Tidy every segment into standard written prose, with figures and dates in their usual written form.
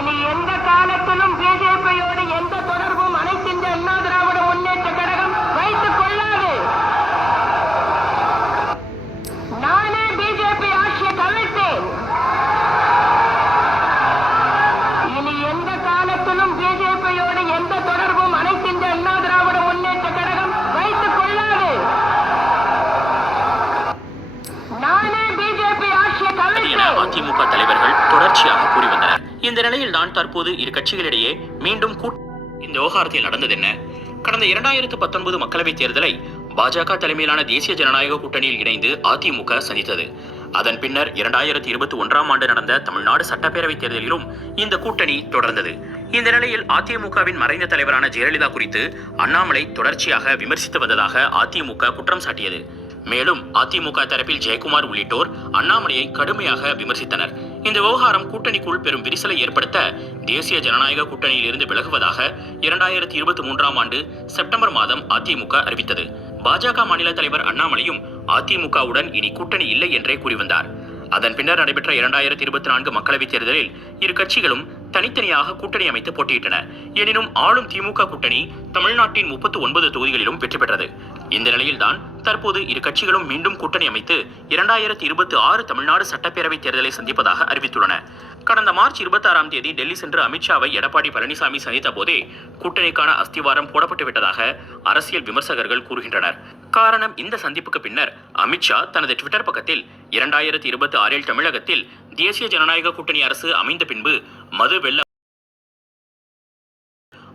இனி எந்த காலத்திலும் பிஜேபியோடு எந்த தொடர்பும் அனைத்திந்திய அண்ணா திராவிட முன்னேற்ற கழகம் வைத்துக் கொள்ளாது. நானே பிஜேபி ஆட்சியை கவிழ்த்தேன். இனி எந்த காலத்திலும் பிஜேபியோடு எந்த தொடர்பும் அனைத்திந்திய அண்ணா திராவிட முன்னேற்ற கழகம் வைத்துக் கொள்ளாது. நானே பிஜேபி ஆட்சியை கவிழ்த்தேன். அதிமுக தலைவர்கள் தொடர்ச்சியாக கூறி வந்தனர். இந்த நிலையில் தான் தற்போது இரு கட்சிகளிடையே மீண்டும் இந்த விவகாரத்தில் நடந்தது என்ன? கடந்த 2019 மக்களவைத் தேர்தலை பாஜக தலைமையிலான தேசிய ஜனநாயக கூட்டணியில் இணைந்து அதிமுக சந்தித்தது. அதன் பின்னர் 2021ஆம் ஆண்டு நடந்த தமிழ்நாடு சட்டப்பேரவைத் தேர்தலிலும் இந்த கூட்டணி தொடர்ந்தது. இந்த நிலையில் அதிமுகவின் மறைந்த தலைவரான ஜெயலலிதா குறித்து அண்ணாமலை தொடர்ச்சியாக விமர்சித்து வந்ததாக அதிமுக குற்றம் சாட்டியது. மேலும் அதிமுக தரப்பில் ஜெயக்குமார் உள்ளிட்டோர் அண்ணாமலையை கடுமையாக விமர்சித்தனர். இந்த விவகாரம் கூட்டணிக்குள் பெரும் விரிசலை ஏற்படுத்த தேசிய ஜனநாயக கூட்டணியில் இருந்து விலகுவதாக 2023ஆம் ஆண்டு செப்டம்பர் மாதம் அதிமுக அறிவித்தது. பாஜக மாநில தலைவர் அண்ணாமலையும் அதிமுகவுடன் இனி கூட்டணி இல்லை என்றே கூறி வந்தார். அதன் பின்னர் நடைபெற்ற 2024 மக்களவைத் தேர்தலில் இரு கட்சிகளும் தனித்தனியாக கூட்டணி அமைத்து போட்டியிட்டன. எனினும் ஆளும் திமுக கூட்டணி தமிழ்நாட்டின் 39 தொகுதிகளிலும் வெற்றி பெற்றது. இந்த நிலையில்தான் தற்போது இரு கட்சிகளும் மீண்டும் கூட்டணி அமைத்து 2026 தமிழ்நாடு சட்டப்பேரவைத் தேர்தலை சந்திப்பதாக அறிவித்துள்ளன. கடந்த மார்ச் 26ஆம் தேதி டெல்லி சென்று அமித்ஷாவை எடப்பாடி பழனிசாமி சந்தித்த போதே கூட்டணிக்கான அஸ்திவாரம் போடப்பட்டு விட்டதாக அரசியல் விமர்சகர்கள் கூறுகின்றனர். காரணம், இந்த சந்திப்புக்கு பின்னர் அமித்ஷா தனது ட்விட்டர் பக்கத்தில் 2026இல் தமிழகத்தில் தேசிய ஜனநாயக கூட்டணி அரசு அமைந்த பின்பு மது வெள்ள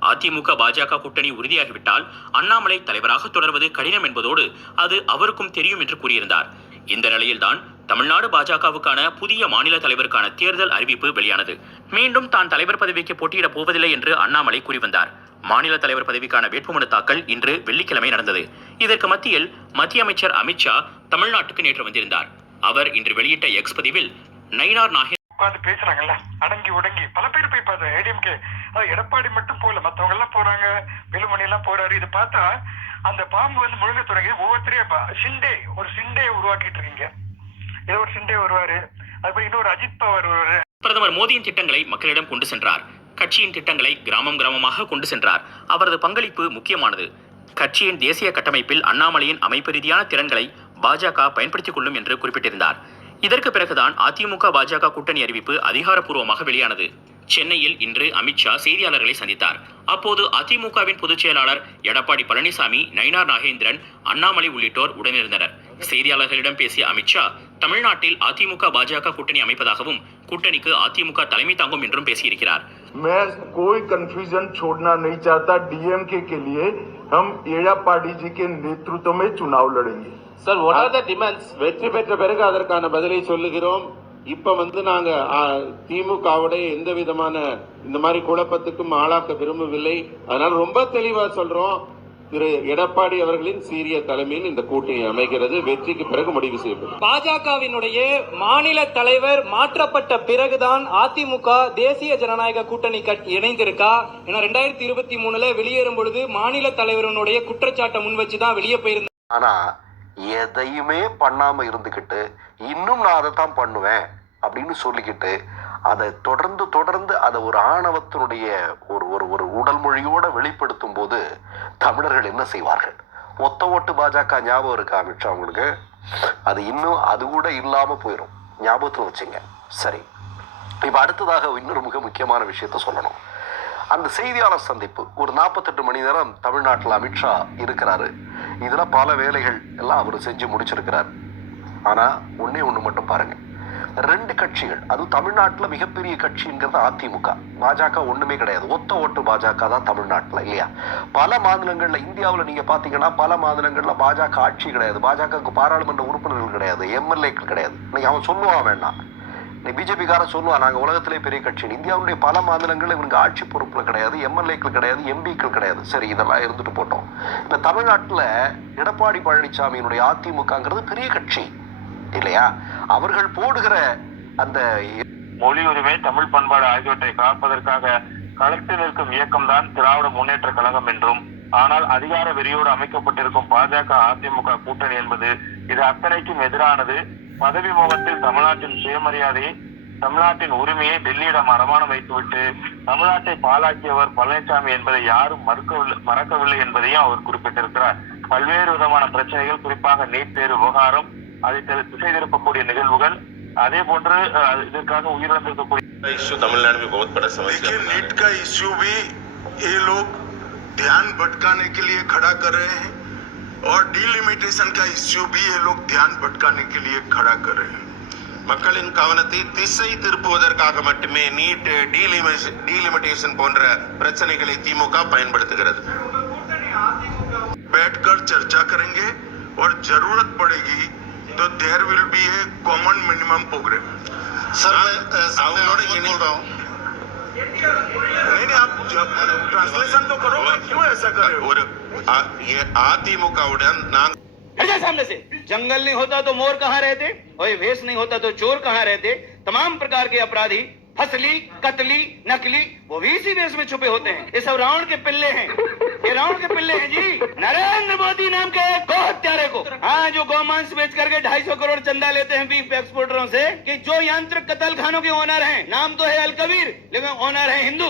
அதிமுக பாஜக கூட்டணி உறுதியாகிவிட்டால் அண்ணாமலை தலைவராக தொடர்வது கடினம் என்பதோடு அது அவருக்கும் தெரியும் என்று கூறியிருந்தார். இந்த நிலையில்தான் தமிழ்நாடு பாஜகவுக்கான புதிய மாநில தலைவருக்கான தேர்தல் அறிவிப்பு வெளியானது. மீண்டும் தான் தலைவர் பதவிக்கு போட்டியிடப் போவதில்லை என்று அண்ணாமலை கூறி வந்தார். மாநில தலைவர் பதவிக்கான வேட்புமனு தாக்கல் இன்று வெள்ளிக்கிழமை நடந்தது. இதற்கு மத்தியில் மத்திய அமைச்சர் அமித்ஷா தமிழ்நாட்டுக்கு நேற்று வந்திருந்தார். அவர் இன்று வெளியிட்ட எக்ஸ் பதிவில் நயினார் நாகேந்திரன் உட்காந்து பேசுறாங்கல்ல, அடங்கி உடங்கி பல பேர் போய் பார்த்தா ஏடிஎம்கே எடப்பாடி மட்டும் போகல, மற்றவங்க எல்லாம் போறாங்க, வேலுமணி எல்லாம் போறாரு. இது பார்த்தா அந்த பாம்பு வந்து முழுங்க தொடங்கி ஒவ்வொருத்தரையும் ஒரு சிண்டே உருவாக்கிட்டு இருக்கீங்க. ஏதோ ஒரு சிண்டே வருவாரு, அதுபோல் இன்னொரு அஜித் பவார் வருவாரு. பிரதமர் மோடியின் திட்டங்களை மக்களிடம் கொண்டு சென்றார். கட்சியின் திட்டங்களை கிராமம் கிராமமாக கொண்டு சென்றார். அவரது பங்களிப்பு முக்கியமானது. கட்சியின் தேசிய கட்டமைப்பில் அண்ணாமலையின் அமைப்பு ரீதியான திறன்களை பாஜக பயன்படுத்திக் கொள்ளும் என்று குறிப்பிட்டிருந்தார். இதற்கு பிறகுதான் அதிமுக பாஜக கூட்டணி அறிவிப்பு அதிகாரப்பூர்வமாக வெளியானது. சென்னையில் இன்று அமித்ஷா செய்தியாளர்களை சந்தித்தார். அப்போது அதிமுகவின் பொதுச் செயலாளர் எடப்பாடி பழனிசாமி, நயினார் நாகேந்திரன், அண்ணாமலை உள்ளிட்டோர் உடனிருந்தனர். செய்தியாளர்களிடம் பேசிய அமித்ஷா தமிழ்நாட்டில் அதிமுக பாஜக கூட்டணி அமைப்பதாகவும் கூட்டணிக்கு அதிமுக தலைமை தாங்கும் என்றும் பேசியிருக்கிறார். मैं कोई कंफ्यूजन छोड़ना नहीं चाहता. डीएमके के लिए हम एड़ापाडी जी के नेतृत्व में चुनाव लड़ेंगे. Sir, what are the demands? வெற்றி பெற்ற பிறகு அதற்கான பதிலை சொல்லுகிறோம். இப்ப வந்து நாங்க திமுகவுடைய எந்த விதமான இந்த மாதிரி குழப்பத்துக்கும் ஆளாக்க விரும்பவில்லை. அதனால ரொம்ப தெளிவா சொல்றோம், திரு எடப்பாடி அவர்களின் சீரிய தலைமையில் இந்த கூட்டணி அமைகிறது. வெற்றிக்கு பிறகு முடிவு செய்யப்படும். பாஜகவினுடைய மாநில தலைவர் மாற்றப்பட்ட பிறகுதான் அதிமுக தேசிய ஜனநாயக கூட்டணி இணைந்திருக்கா? ஏன்னா 2023 வெளியேறும் பொழுது மாநில தலைவருடைய குற்றச்சாட்டை முன் வச்சுதான் வெளியே போயிருந்த. ஆனா எதையுமே பண்ணாம இருந்துகிட்டு இன்னும் நான் அதை தான் பண்ணுவேன் அப்படின்னு சொல்லிக்கிட்டு அதை தொடர்ந்து அதை ஒரு ஆணவத்தினுடைய ஒரு உடல் மொழியோட வெளிப்படுத்தும் போது தமிழர்கள் என்ன செய்வார்கள்? ஒத்த ஓட்டு பாஜக ஞாபகம் இருக்கா அமித்ஷா உங்களுக்கு? அது இன்னும் அது கூட இல்லாம போயிடும், ஞாபகத்தில் வச்சுங்க. சரி, இப்ப அடுத்ததாக இன்னொரு மிக முக்கியமான விஷயத்த சொல்லணும். அந்த செய்தியாளர் சந்திப்பு ஒரு 48 மணி நேரம் தமிழ்நாட்டில் அமித்ஷா இருக்கிறாரு. இதுல பல வேலைகள் எல்லாம் அவர் செஞ்சு முடிச்சிருக்கிறார். ஆனா ஒண்ணு மட்டும் பாருங்க, 2 கட்சிகள், அதுவும் தமிழ்நாட்டில் மிகப்பெரிய கட்சிங்கிறது அதிமுக. பாஜக ஒண்ணுமே கிடையாது. ஒத்த ஓட்டு பாஜக தான் தமிழ்நாட்டில், இல்லையா? பல மாநிலங்கள்ல, இந்தியாவில் நீங்க பாத்தீங்கன்னா பல மாநிலங்கள்ல பாஜக ஆட்சி கிடையாது, பாஜகவுக்கு பாராளுமன்ற உறுப்பினர்கள் கிடையாது, எம்எல்ஏக்கள் கிடையாது. இன்னைக்கு அவன் சொல்லுவான் வேண்டாம், பிஜேபிக்காரன் சொல்லுவான் நாங்க உலகத்திலே பெரிய கட்சி. இந்தியாவுடைய பல மாநிலங்கள்ல இவங்க ஆட்சி பொறுப்புல கிடையாது, எம்எல்ஏக்கள் கிடையாது, எம்பிக்கள் கிடையாது. சரி, இதெல்லாம் இருந்துட்டு போட்டோம். இப்ப தமிழ்நாட்டுல எடப்பாடி பழனிசாமியினுடைய அதிமுகங்கிறது பெரிய கட்சி, இல்லையா? அவர்கள் போடுகிற அந்த மொழி உரிமை, தமிழ் பண்பாடு ஆகியவற்றை காப்பதற்காக களத்தில் நிற்கும் இயக்கம் தான் திராவிட முன்னேற்ற கழகம் என்றும், ஆனால் அதிகார வெறியோடு அமைக்கப்பட்டிருக்கும் பாஜக அதிமுக கூட்டணி என்பது இது அத்தனைக்கும் எதிரானது. பதவி மோகத்தில் தமிழ்நாட்டின் சுயமரியாதையை தமிழ்நாட்டின் உரிமையை டெல்லியிடம் அடமானம் வைத்துவிட்டு தமிழ்நாட்டை பாழாக்கியவர் பழனிசாமி என்பதை யாரும் மறக்கவில்லை என்பதையும் அவர் குறிப்பிட்டிருக்கிறார். பல்வேறு விதமான பிரச்சனைகள், குறிப்பாக நீட் தேர்வு விவகாரம், அதை திசை திருப்பக்கூடிய நிகழ்வுகள், அதே போன்று இதற்காக உயிரிழந்திருக்கக்கூடிய इश्यू तमिलनाडु में बहुत बड़ा समस्या है। नीट का इश्यू भी ये लोग ध्यान भटकाने के लिए खड़ा कर रहे हैं और डीलिमिटेशन का इश्यू भी ये लोग ध्यान भटकाने के लिए खड़ा कर रहे हैं. மக்களின் கவனத்தை திசை திருப்புவதற்காக மட்டுமே நீட் டீலிமிட்டேஷன் போன்ற பிரச்சனைகளை திமுக பயன்படுத்துகிறது. बैठकर चर्चा करेंगे और जरूरत पड़ेगी तो there will be a common minimum programme. அவங்களோட இணைந்து नहीं आप ट्रांसलेशन तो करो, क्यों ऐसा कर रहे हो? ஒரு அதிமுகவுடன் நாங்கள் हट जा सामने से। जंगल नहीं होता तो मोर कहाँ रहते, और ये वेश नहीं होता तो चोर कहाँ रहते। तमाम प्रकार के अपराधी फसली, कतली, नकली, वो भी इसी देश में छुपे होते हैं। ये सब रावण के पिल्ले हैं, ये रावण के पिल्ले हैं जी। नरेंद्र मोदी नाम के गौ हत्यारे को, हाँ, जो गौमांस बेच करके 250 करोड़ चंदा लेते हैं बीफ एक्सपोर्टरों से, कि जो यांत्रिक कत्ल खानों के ओनर हैं, नाम तो है अलकबीर लेकिन ओनर है हिंदू।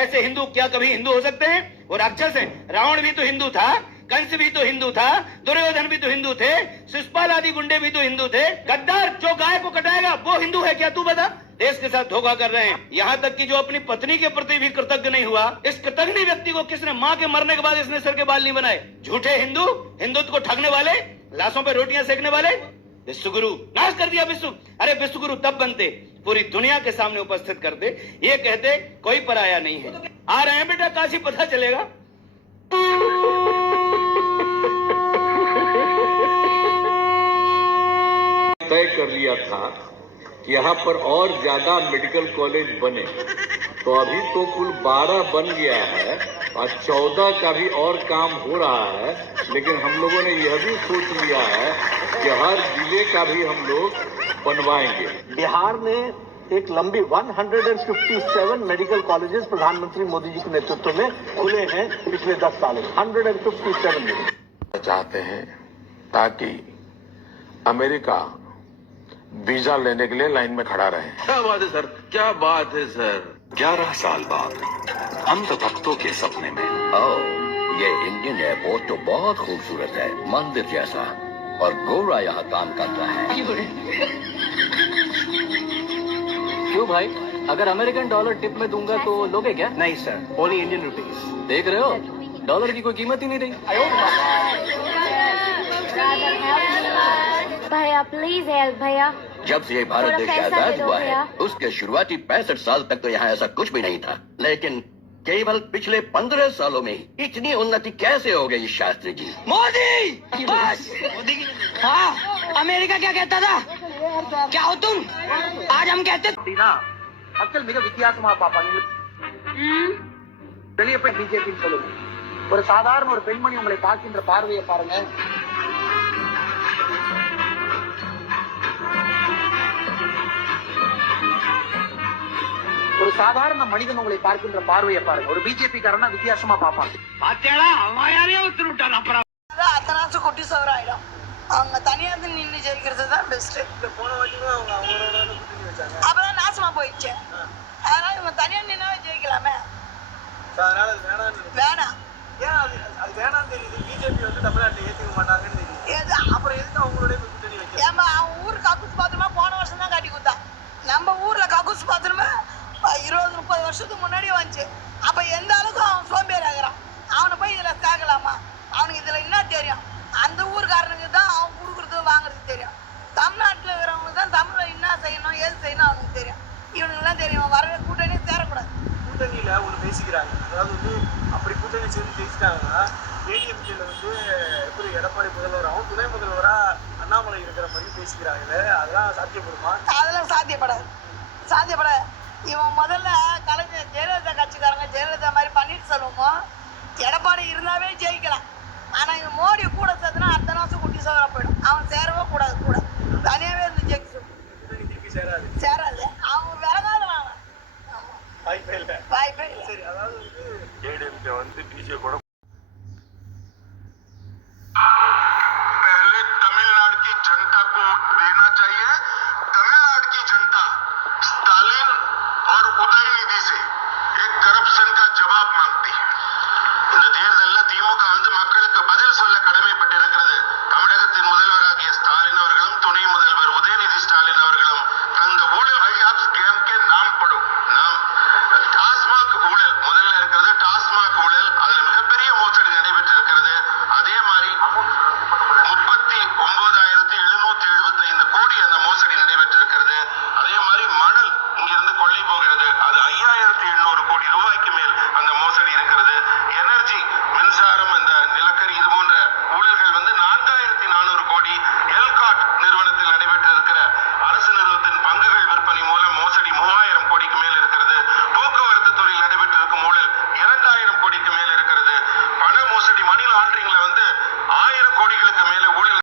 ऐसे हिंदू क्या कभी हिंदू हो सकते हैं? वो राक्षस है। रावण भी तो हिंदू था, कंस भी तो हिंदू था, दुर्योधन भी तो हिंदू थे, शिशुपाल आदि गुंडे भी तो हिंदू थे। गद्दार जो गाय को कटाएगा वो हिंदू है क्या? तू बता। देश के साथ धोखा कर रहे हैं। यहाँ तक कि जो अपनी पत्नी के प्रति भी कृतज्ञ नहीं हुआ, इस कृतज्ञ व्यक्ति को किसने माँ के मरने के बाद इसने सिर के बाल नहीं बनाए? झूठे हिंदू, हिंदुत्व को ठगने वाले, लाशों पे रोटियां सेकने वाले। विश्वगुरु नाश कर दिया विश्व। अरे विश्वगुरु तब बनते, पूरी दुनिया के सामने उपस्थित करते, ये कहते कोई पराया नहीं है। आ रहे हैं बेटा काशी, पता चलेगा। तय कर लिया था कि यहाँ पर और ज्यादा मेडिकल कॉलेज बने, तो अभी तो कुल 12 बन गया है और 14 का भी और काम हो रहा है। लेकिन हम लोगों ने यह भी सोच लिया है कि हर जिले का भी हम लोग बनवाएंगे। बिहार में एक लंबी 157 मेडिकल कॉलेजेस प्रधानमंत्री मोदी जी के नेतृत्व में खुले हैं पिछले 10 सालों में। 157 चाहते हैं ताकि अमेरिका वीजा लेने के लिए लाइन में खड़ा रहे। क्या बात है सर, क्या बात है सर। 11 साल बाद अंध भक्तों के सपने में ये इंडियन एयरपोर्ट तो बहुत खूबसूरत है, मंदिर जैसा, और गोरा यहाँ काम कर रहा है। क्यों भाई, अगर अमेरिकन डॉलर टिप में दूंगा तो लोगे क्या? नहीं सर, ओनली इंडियन रुपीज। देख रहे हो, डॉलर की कोई कीमत ही नहीं रही। भैया प्लीज हेल्प भैया। जब से ये भारत देश आजाद हुआ है, उसके शुरुआती 65 साल तक तो यहाँ ऐसा कुछ भी नहीं था, लेकिन केवल पिछले 15 सालों में इतनी उन्नति कैसे हो गई शास्त्री जी? मोदी बस। हाँ, अमेरिका क्या कहता था? क्या हो तुम? आज हम कहते மக்கள் மிக வித்தியாசமா பார்ப்பாங்க. வெளியே போய் பிஜேபி சொல்லுங்க. ஒரு சாதாரண ஒரு பெண்மணி உங்களை பார்க்கின்ற பார்வையை பாருங்க. ஒரு சாதாரண மனிதன் உங்களை பார்க்கின்ற பார்வையை பாருங்க. ஒரு பிஜேபி காரனா வித்தியாசமா பார்ப்பாங்க. பாத்தியாடா, அவன் யாரையும் உத்துருட்டான். அப்புறம் அத்தனாச்சு குட்டி சவர் ஆயிடும். அவங்க தனியா நின்று ஜெயிக்கிறது தான் பெஸ்ட். போன வாட்டியும் அவங்களோட அப்புறம் நாசமா போயிடுச்சு. அதனால இவங்க தனியா நின்னா ஜெயிக்கலாமே. அதனால வேணாம். ஏன் அது வேணாம்னு தெரியுது. பிஜேபி வந்து தமிழ்நாட்டை ஏத்துக்க மாட்டாங்கன்னு தெரியுது. அப்புறம் எதுக்கு அவங்களோட கூட்டணி வைக்க? ஏமா அவன் ஊருக்கு கக்கூஸ் பாத்திரமா போன வருஷம் தான் காட்டி கொடுத்தான். நம்ம ஊர்ல கக்கூஸ் பாத்திரமா 20-30 வருஷத்துக்கு முன்னாடியே வந்துச்சு. அப்ப எந்த அளவுக்கு அவன் சோம்பேறி ஆகிறான். அவனை போய் இதுல சேர்க்கலாமா? அவனுக்கு இதுல என்ன தெரியும்? அந்த ஊருக்காரனுக்கு தான் அவன் கொடுக்குறது வாங்குறது தெரியும். தமிழ்நாட்டில் இருக்கிறவங்களுக்கு தான் தமிழ்ல என்ன செய்யணும் ஏது செய்யணும் அவனுக்கு தெரியும். இவனுக்குலாம் தெரியும். வரவே கூட்டணியே சேரக்கூடாது. கூட்டணியில ஒன்று பேசிக்கிறாங்க. அதாவது வந்து அப்படி கூட்டணி சேர்ந்து பேசிட்டாங்கன்னா ஏடிஎம்கேல வந்து எப்படி எடப்பாடி முதல்வராகவும் துணை முதல்வரா அண்ணாமலை இருக்கிற மாதிரி பேசிக்கிறாங்க. அதெல்லாம் சாத்தியப்படுமா? அதெல்லாம் சாத்தியப்படாது. சாத்தியப்படாது. இவன் முதல்ல கலைஞர் ஜெயலலிதா கட்சிக்காரங்க ஜெயலலிதா மாதிரி பன்னீர்செல்வமும் எடப்பாடி இருந்தாவே ஜெயிக்கலாம். ஆனா இவன் மோடி கூட சேர்த்துனா அடுத்த மாசம் குட்டி சவரா போயிடும். அவன் சேரவே கூடாது. கூட தனியாவே இருந்து ஜெயிக்க சேராது. அவன் விலகாத வாங்க வாய்ப்பே இல்லை. சரி, அதாவது வந்து ஏடிஎம்கே வந்து பிஜேபி கூட पहले तमिलनाडु की जनता को देना चाहिए. तमिलनाडु की जनता उदयनिधि से एक करप्शन का जवाब मांगती है. இந்த தேர்தல்ல திமுக மக்களுக்கு பதில் சொல்ல கடமைப்பட்டிருக்கிறது. தமிழகத்தின் முதல்வராகிய ஸ்டாலின் அவர்களும் துணை முதல்வர் உதயநிதி ஸ்டாலின் அவர்களும் தந்த